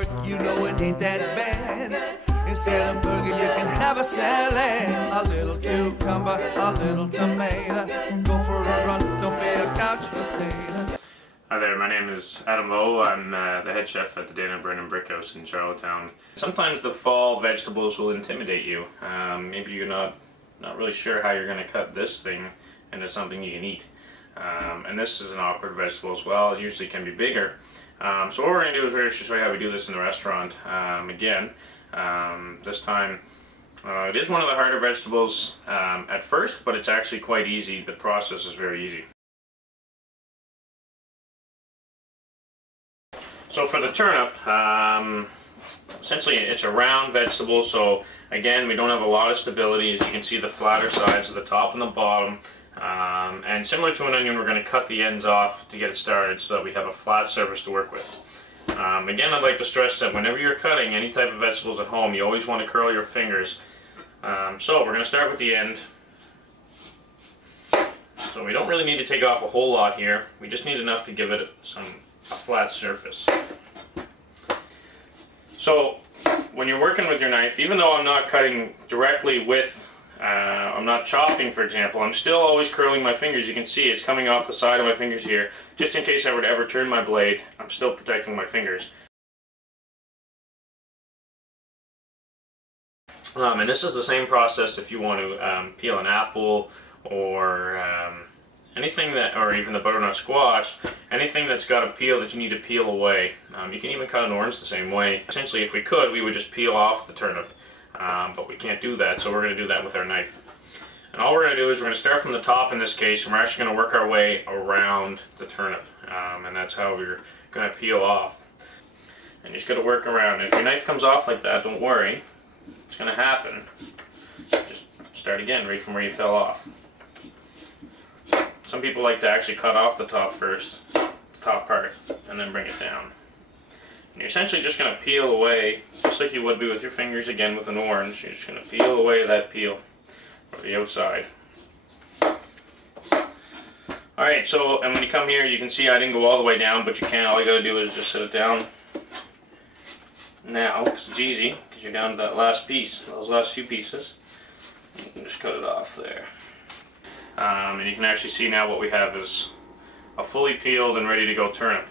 work, you know it ain't that bad. Instead of burger, you can have a salad. A little cucumber, a little tomato. Go for a run, don't be a couch potato. Hi there, my name is Adam Loo. I'm the head chef at the Dana Brennan Brickhouse in Charlottetown. Sometimes the fall vegetables will intimidate you. Maybe you're not really sure how you're going to cut this thing into something you can eat. And this is an awkward vegetable as well. It usually can be bigger. So what we're going to do is we're going to show you how we do this in the restaurant. This time it is one of the harder vegetables at first, but it's actually quite easy. The process is very easy. So for the turnip, essentially it's a round vegetable, so again we don't have a lot of stability. As you can see, the flatter sides of the top and the bottom. And similar to an onion, we're going to cut the ends off to get it started so that we have a flat surface to work with. Again, I'd like to stress that whenever you're cutting any type of vegetables at home, you always want to curl your fingers. So we're going to start with the end. So we don't really need to take off a whole lot here. We just need enough to give it a flat surface. So when you're working with your knife, even though I'm not cutting directly with I'm not chopping, for example, I'm still always curling my fingers. You can see it's coming off the side of my fingers here. Just in case I were to ever turn my blade, I'm still protecting my fingers. And this is the same process if you want to peel an apple or anything that, or even the butternut squash, anything that's got a peel that you need to peel away. You can even cut an orange the same way. Essentially, if we could, we would just peel off the turnip. But we can't do that, so we're going to do that with our knife. And all we're going to do is we're going to start from the top in this case, and we're actually going to work our way around the turnip. And that's how we're going to peel off. And you just got to work around. If your knife comes off like that, don't worry. It's going to happen. Just start again right from where you fell off. Some people like to actually cut off the top first, the top part, and then bring it down. And you're essentially just going to peel away, just like you would be with your fingers again with an orange. You're just going to peel away that peel, or the outside. Alright, so, and when you come here, you can see I didn't go all the way down, but you can. All you got to do is just set it down now, because it's easy, because you're down to that last piece, those last few pieces. You can just cut it off there. And you can actually see now what we have is a fully peeled and ready to go turnip.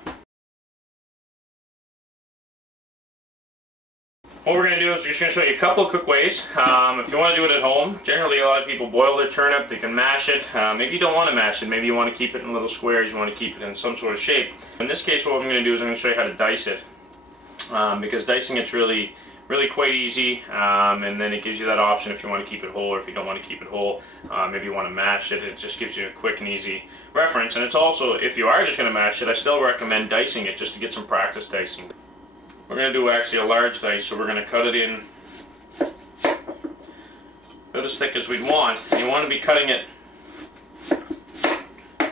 What we're going to do is just going to show you a couple of quick ways. If you want to do it at home, generally a lot of people boil their turnip, they can mash it. Maybe you don't want to mash it, maybe you want to keep it in little squares, you want to keep it in some sort of shape. In this case, what I'm going to do is I'm going to show you how to dice it. Because dicing it's really quite easy, and then it gives you that option if you want to keep it whole or if you don't want to keep it whole. Maybe you want to mash it. It just gives you a quick and easy reference. And it's also, if you are just going to mash it, I still recommend dicing it just to get some practice dicing. We're going to do actually a large dice, so we're going to cut it in about as thick as we'd want. And you want to be cutting it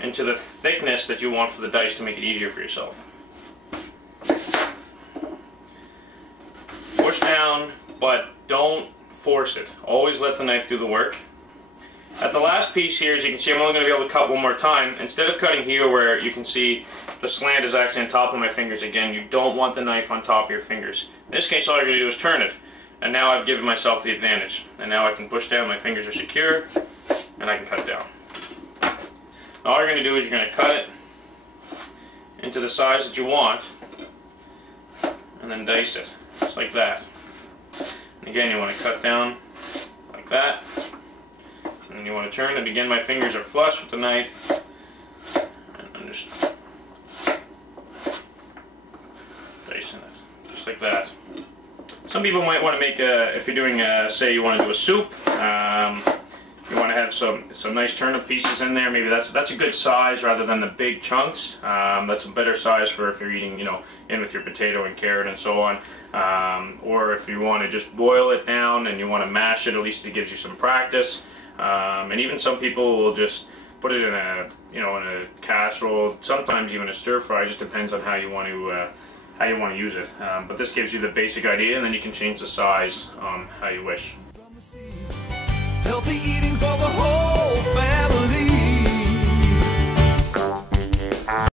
into the thickness that you want for the dice to make it easier for yourself. Push down, but don't force it. Always let the knife do the work. At the last piece here, as you can see, I'm only going to be able to cut one more time. Instead of cutting here where you can see the slant is actually on top of my fingers again, you don't want the knife on top of your fingers. In this case, all you're going to do is turn it. And now I've given myself the advantage. And now I can push down, my fingers are secure, and I can cut down. Now all you're going to do is you're going to cut it into the size that you want, and then dice it, just like that. And again, you want to cut down like that. And you want to turn it. Again, my fingers are flush with the knife. And I'm just dicing it, just like that. Some people might want to make if you're doing say you want to do a soup, you want to have some nice turnip pieces in there. Maybe that's a good size rather than the big chunks. That's a better size for if you're eating, in with your potato and carrot and so on. Or if you want to just boil it down and you want to mash it, at least it gives you some practice. And even some people will just put it in a in a casserole, sometimes even a stir fry. Just depends on how you want to use it. But this gives you the basic idea, and then you can change the size how you wish. Healthy eating for the whole